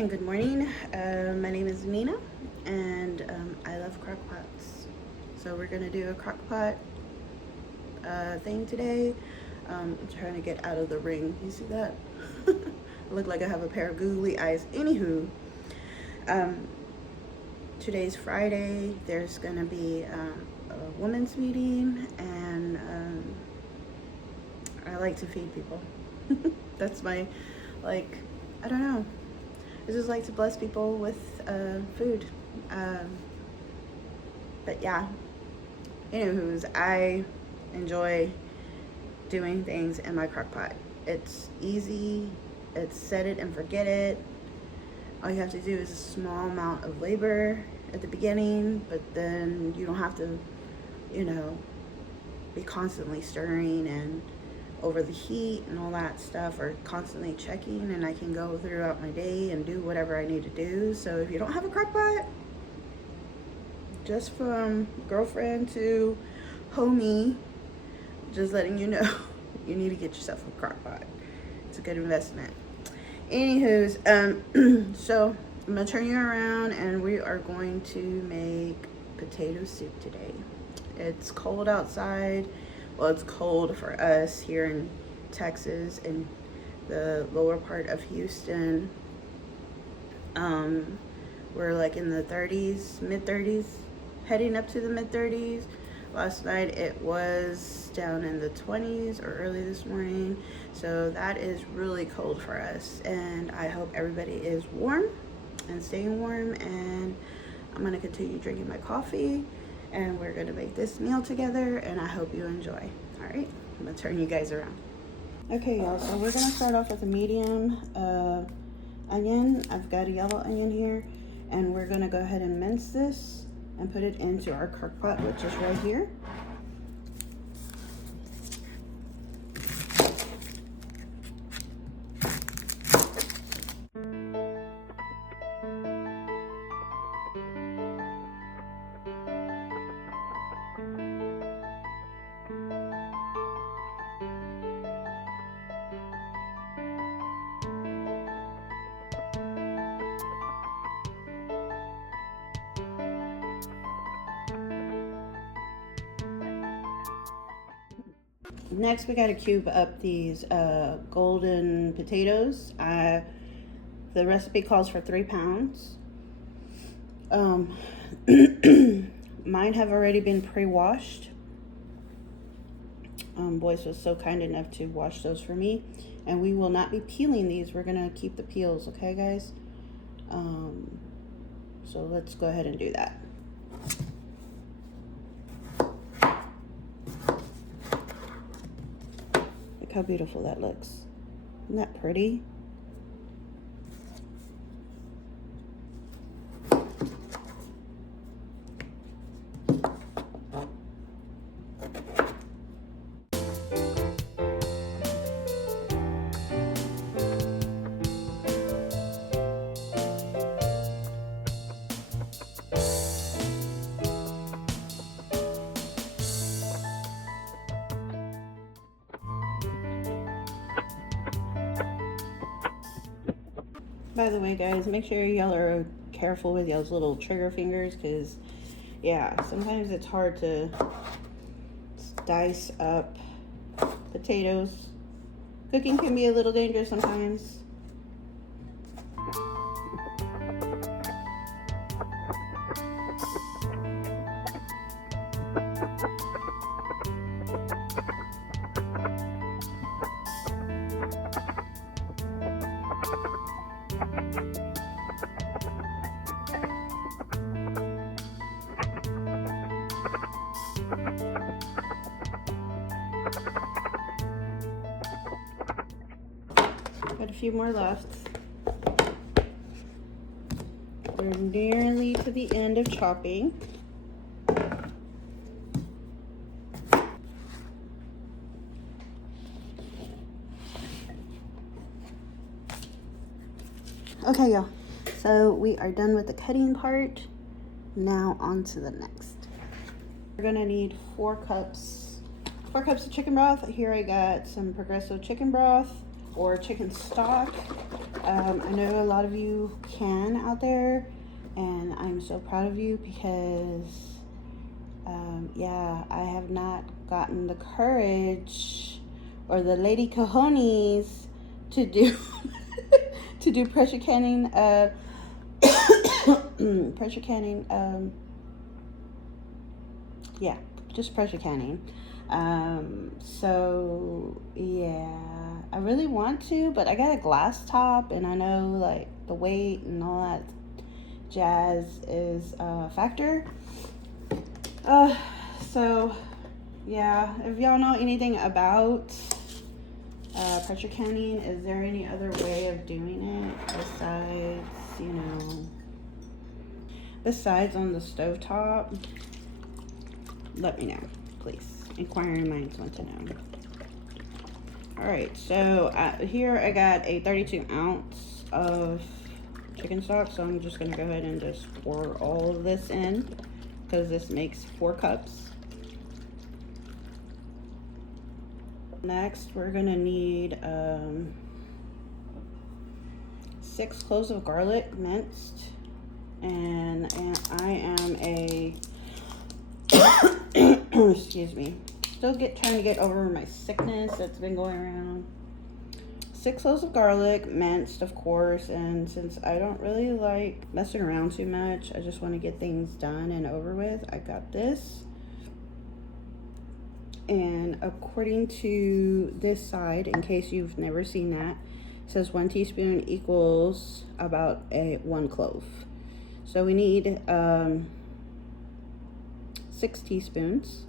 and good morning. My name is Nina, and I love crockpots. So we're gonna do a crockpot thing today. I'm trying to get out of the ring. You see that? I look like I have a pair of googly eyes. Anywho, today's Friday. There's gonna be a women's meeting, and I like to feed people. That's my, like, I don't know. I just like to bless people with food. But yeah, anywho's, I enjoy doing things in my crock pot. It's easy. It's set it and forget it. All you have to do is a small amount of labor at the beginning, but then you don't have to, be constantly stirring and over the heat and all that stuff, or constantly checking, and I can go throughout my day and do whatever I need to do. So if you don't have a crock pot, just from girlfriend to homie, just letting you know, you need to get yourself a crock pot. It's a good investment. Anywho's, so I'm gonna turn you around and we are going to make potato soup today. It's cold outside. Well, it's cold for us here in Texas, in the lower part of Houston. We're like in the 30s, mid 30s, heading up to the mid 30s. Last night it was down in the 20s, or early this morning. So that is really cold for us, and I hope everybody is warm and staying warm. And I'm gonna continue drinking my coffee, and we're gonna make this meal together, and I hope you enjoy. All right, I'm gonna turn you guys around. Okay, y'all, so we're gonna start off with a medium onion. I've got a yellow onion here, and we're gonna go ahead and mince this and put it into our crock pot, which is right here. Next, we got to cube up these golden potatoes. The recipe calls for 3 pounds. Mine have already been pre-washed. Boyce was so kind enough to wash those for me. And we will not be peeling these. We're going to keep the peels, okay, guys? So let's go ahead and do that. Look how beautiful that looks. Isn't that pretty? By the way, guys, make sure y'all are careful with y'all's little trigger fingers, because, yeah, sometimes it's hard to dice up potatoes. Cooking can be a little dangerous sometimes. Got a few more left. We're nearly to the end of chopping. Okay, y'all. So we are done with the cutting part. Now on to the next. We're gonna need 4 cups of chicken broth. Here I got some Progresso chicken broth or chicken stock. I know a lot of you can out there, and I'm so proud of you because yeah, I have not gotten the courage or the lady cojones to do to do pressure canning pressure canning yeah, just pressure canning. So yeah, I really want to, but I got a glass top, and I know like the weight and all that jazz is a factor. So yeah, if y'all know anything about pressure canning, is there any other way of doing it besides, you know, besides on the stovetop? Let me know, please. Inquiring minds want to know. All right, so here I got a 32 ounce of chicken stock, so I'm just gonna go ahead and just pour all of this in because this makes 4 cups. Next, we're gonna need 6 cloves of garlic minced, and I am a excuse me, still trying to get over my sickness that's been going around. 6 cloves of garlic minced, of course, and since I don't really like messing around too much, I just want to get things done and over with, I got this. And according to this side, in case you've never seen that, it says 1 teaspoon equals about 1 clove. So we need 6 teaspoons.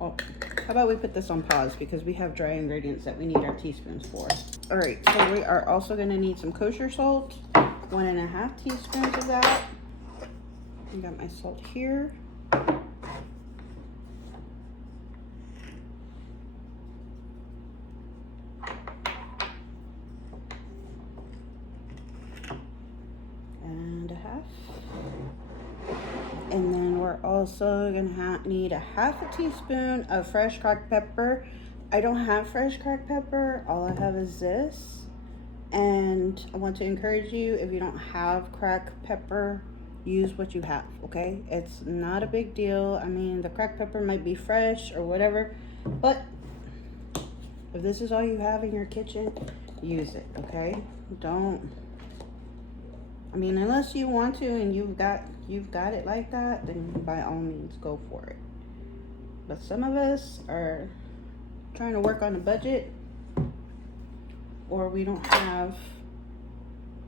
Oh, how about we put this on pause because we have dry ingredients that we need our teaspoons for. All right, so we are also going to need some kosher salt, 1.5 teaspoons of that. I got my salt here. And a half. And then we're also gonna need a 1/2 teaspoon of fresh cracked pepper. I don't have fresh cracked pepper. All I have is this. And I want to encourage you, if you don't have cracked pepper, use what you have, okay? It's not a big deal. I mean, the cracked pepper might be fresh or whatever, but if this is all you have in your kitchen, use it, okay? Don't, I mean, unless you want to and you've got it like that, then by all means go for it. But some of us are trying to work on a budget, or we don't have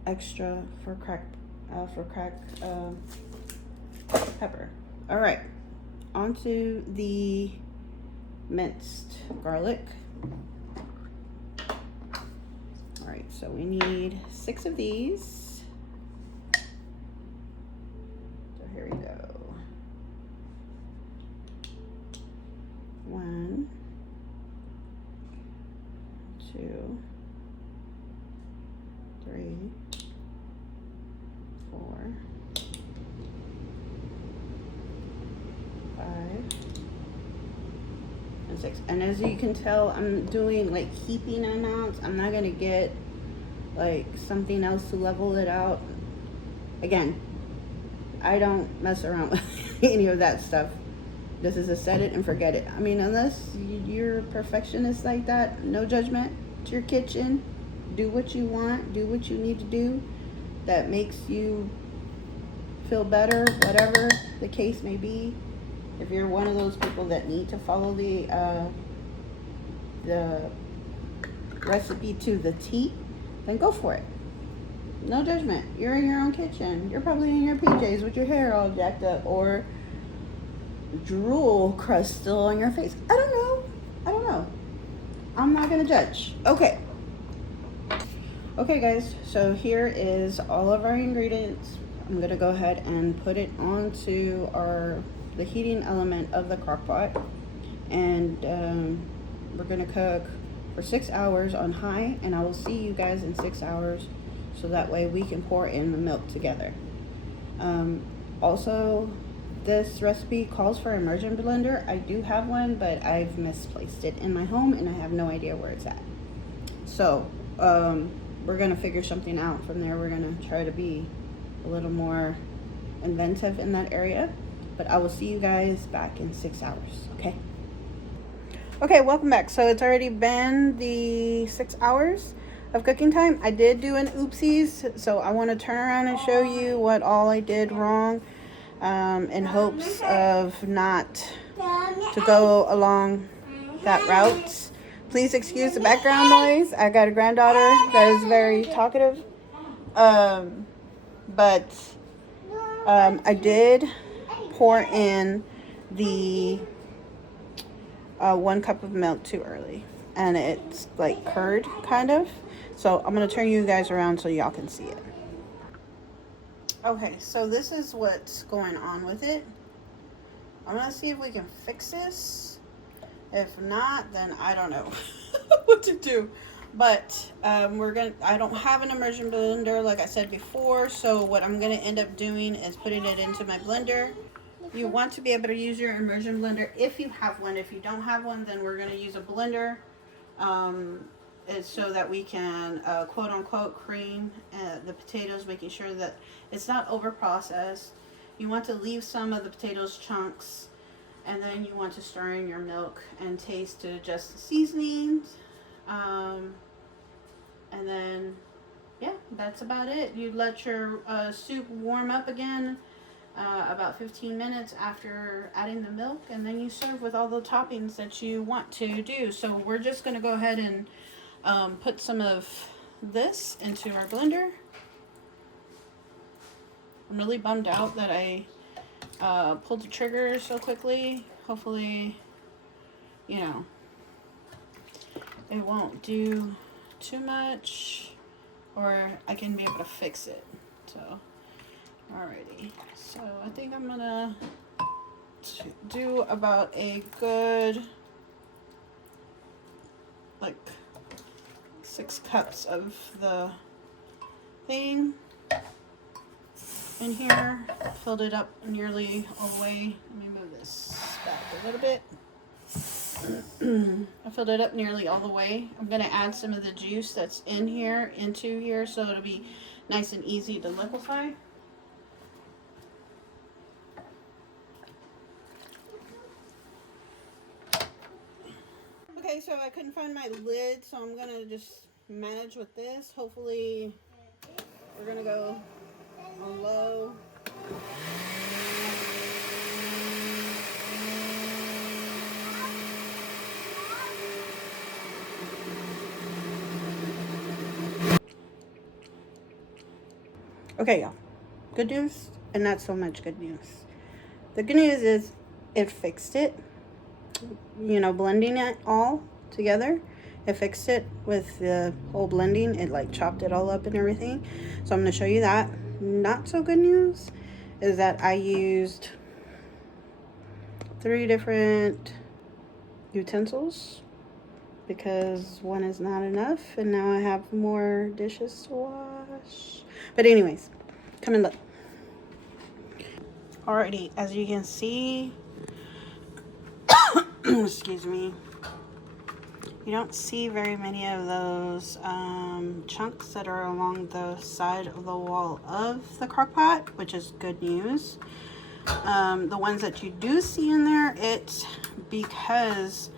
extra for cracked pepper. All right, onto the minced garlic. All right, so we need 6 of these. So here we go. 1, 2, 3, 4, 5, and 6. And as you can tell, I'm doing like heaping amounts. I'm not gonna get like something else to level it out. Again, I don't mess around with any of that stuff. This is a set it and forget it. I mean, unless you're a perfectionist like that, no judgment. It's your kitchen. Do what you want. Do what you need to do that makes you feel better, whatever the case may be. If you're one of those people that need to follow the recipe to the T, then go for it. No judgment. You're in your own kitchen. You're probably in your PJs with your hair all jacked up or drool crust still on your face. I don't know. I'm not gonna judge. Okay, guys, so here is all of our ingredients. I'm gonna go ahead and put it onto the heating element of the crock pot, and we're gonna cook for 6 hours on high, and I will see you guys in 6 hours so that way we can pour in the milk together. Also, this recipe calls for immersion blender. I do have one, but I've misplaced it in my home and I have no idea where it's at. So we're gonna figure something out from there. We're gonna try to be a little more inventive in that area, but I will see you guys back in 6 hours. Okay, welcome back. So it's already been the 6 hours of cooking time. I did do an oopsies, so I want to turn around and show you what all I did wrong, in hopes of not to go along that route. Please excuse the background noise. I got a granddaughter that is very talkative, but I did pour in the 1 cup of milk too early, and it's like curd kind of. So I'm gonna turn you guys around so y'all can see it. Okay, so this is what's going on with it. I'm gonna see if we can fix this. If not, then I don't know what to do. But I don't have an immersion blender like I said before, so what I'm gonna end up doing is putting it into my blender. You want to be able to use your immersion blender if you have one. If you don't have one, then we're going to use a blender, it's so that we can quote unquote cream the potatoes, making sure that it's not over processed. You want to leave some of the potatoes chunks, and then you want to stir in your milk and taste to adjust the seasonings, and then yeah, that's about it. You let your soup warm up again about 15 minutes after adding the milk, and then you serve with all the toppings that you want to do. So we're just going to go ahead and put some of this into our blender. I'm really bummed out that I pulled the trigger so quickly. Hopefully, you know, it won't do too much, or I can be able to fix it. So alrighty, so I think I'm gonna do about a good like 6 cups of the thing in here. Filled it up nearly all the way. Let me move this back a little bit. I filled it up nearly all the way. I'm gonna add some of the juice that's in here into here, so it'll be nice and easy to liquefy. Okay, so I couldn't find my lid, so I'm gonna just manage with this. Hopefully we're gonna go on low. Okay, y'all. Good news and not so much good news. The good news is it fixed it. You know, blending it all together, it fixed it with the whole blending. It like chopped it all up and everything. So I'm going to show you that. Not so good news is that I used 3 different utensils because one is not enough, and now I have more dishes to wash. But anyways, come and look. Alrighty, as you can see, excuse me, you don't see very many of those chunks that are along the side of the wall of the crock pot, which is good news. The ones that you do see in there, it's because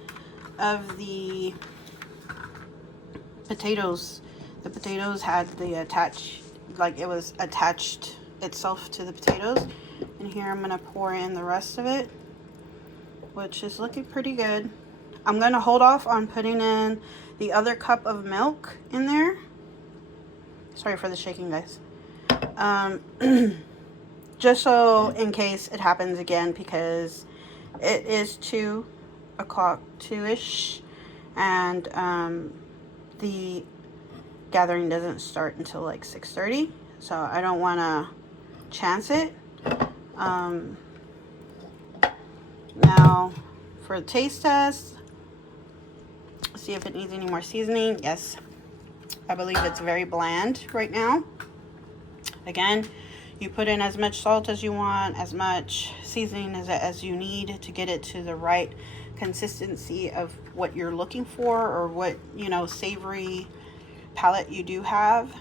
of the potatoes. The potatoes had the attached, like it was attached itself to the potatoes. And here I'm going to pour in the rest of it, which is looking pretty good. I'm going to hold off on putting in the other cup of milk in there. Sorry for the shaking, guys. Just so in case it happens again, because it is 2 o'clock, 2-ish, and the gathering doesn't start until like 6:30, so I don't want to chance it. Now for the taste test, see if it needs any more seasoning. Yes, I believe it's very bland right now. Again, You put in as much salt as you want, as much seasoning as you need to get it to the right consistency of what you're looking for, or what, you know, savory palate you do have.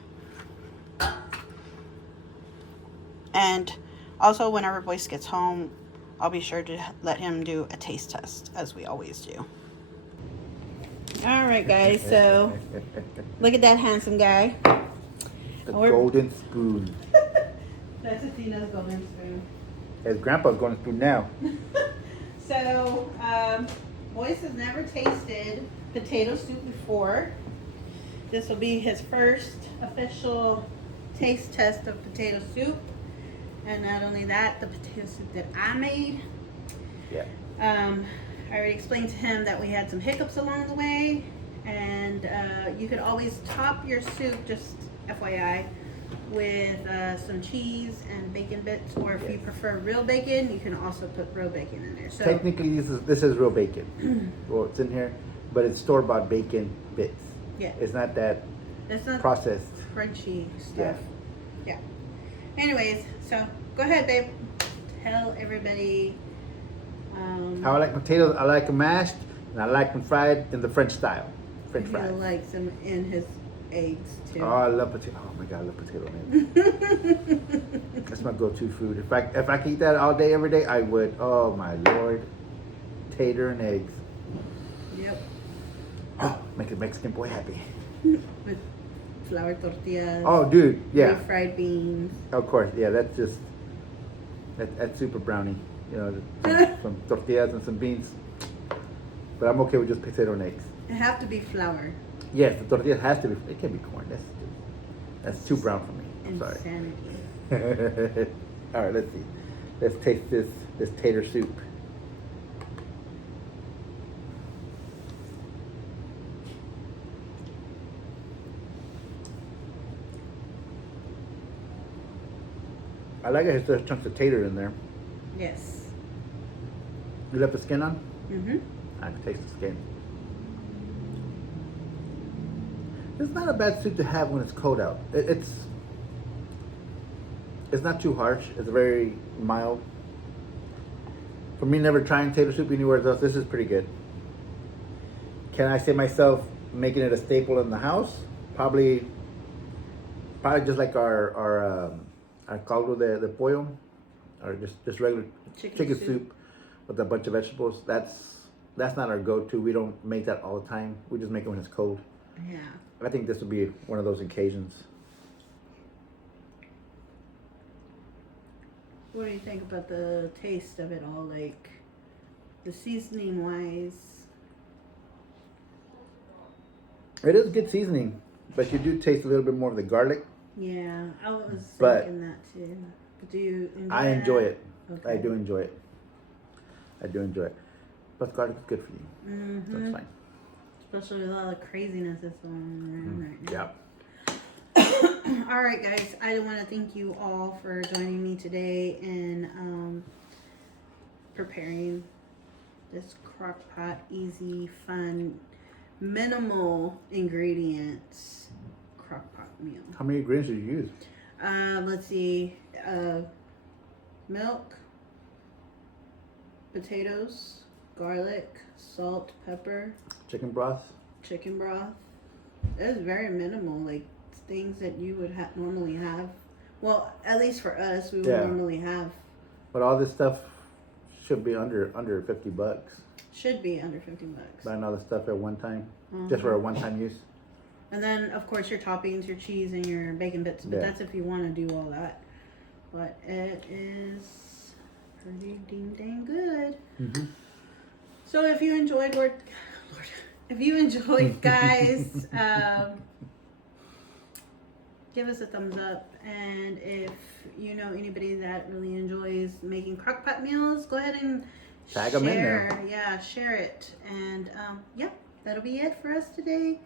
And also, whenever Boyce gets home, I'll be sure to let him do a taste test, as we always do. All right, guys, so look at that handsome guy. The golden spoon. That's Athena's golden spoon. His grandpa's golden spoon now. So, Boyce has never tasted potato soup before. This will be his first official taste test of potato soup. And not only that, the potato soup that I made. Yeah. I already explained to him that we had some hiccups along the way. And you could always top your soup, just FYI, with some cheese and bacon bits. Or if you prefer real bacon, you can also put real bacon in there. So technically, this is real bacon. Well, it's in here, but it's store-bought bacon bits. Yeah. It's not that it's not processed. Crunchy stuff. Yeah. Anyways, so go ahead, babe. Tell everybody. How I like potatoes, I like them mashed, and I like them fried in the French style. French He fries. likes them in his eggs too. Oh, I love potato. Oh my God, I love potato eggs. That's my go-to food. If I could eat that all day, every day, I would. Oh my Lord, tater and eggs. Yep. Oh, make a Mexican boy happy. With flour tortillas. Oh, dude, yeah. Refried beans. Of course, yeah. That's super brownie. You know, some tortillas and some beans. But I'm okay with just potato and eggs. It have to be flour. Yes, the tortilla has to be. It can't be corn. That's too brown for me. I'm sorry. Insanity. All right, let's see. Let's taste this tater soup. I like it. There's chunks of tater in there. Yes. You left the skin on? Mm-hmm. I can taste the skin. It's not a bad soup to have when it's cold out. It's not too harsh. It's very mild. For me, never trying tater soup anywhere else, this is pretty good. Can I say myself making it a staple in the house? Probably just like our caldo de pollo, or just regular chicken soup with a bunch of vegetables. That's not our go-to. We don't make that all the time. We just make it when it's cold. Yeah. I think this would be one of those occasions. What do you think about the taste of it all? Like, the seasoning wise? It is good seasoning, but you do taste a little bit more of the garlic. Yeah, I was But thinking that too. But do you enjoy I enjoy that? it. Okay. I do enjoy it. I do enjoy it. But garlic is good for you. Mm-hmm. So it's fine. Especially with all the craziness that's going on right now. Yeah. All right, guys. I want to thank you all for joining me today in preparing this Crockpot easy, fun, minimal ingredients Crockpot meal. How many ingredients did you use? Let's see. Milk, potatoes, garlic, salt, pepper, Chicken broth. chicken broth. It was very minimal, like things that you would normally have. Well, at least for us, we would normally have. But all this stuff should be under $50. Should be under $50. Buying all this stuff at one time, just for a one-time use. And then, of course, your toppings, your cheese, and your bacon bits. But that's if you want to do all that. But it is pretty dang good. Mm-hmm. So if you enjoyed, if you enjoyed, guys, give us a thumbs up. And if you know anybody that really enjoys making Crockpot meals, go ahead and tag them in there. Yeah, share it. And yeah, that'll be it for us today.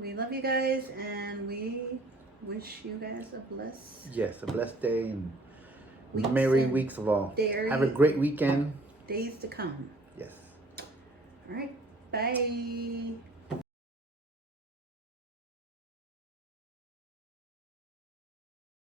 We love you guys, and we wish you guys a blessed day and merry weeks of all. Have a great weekend. Days to come. Yes. All right. Bye.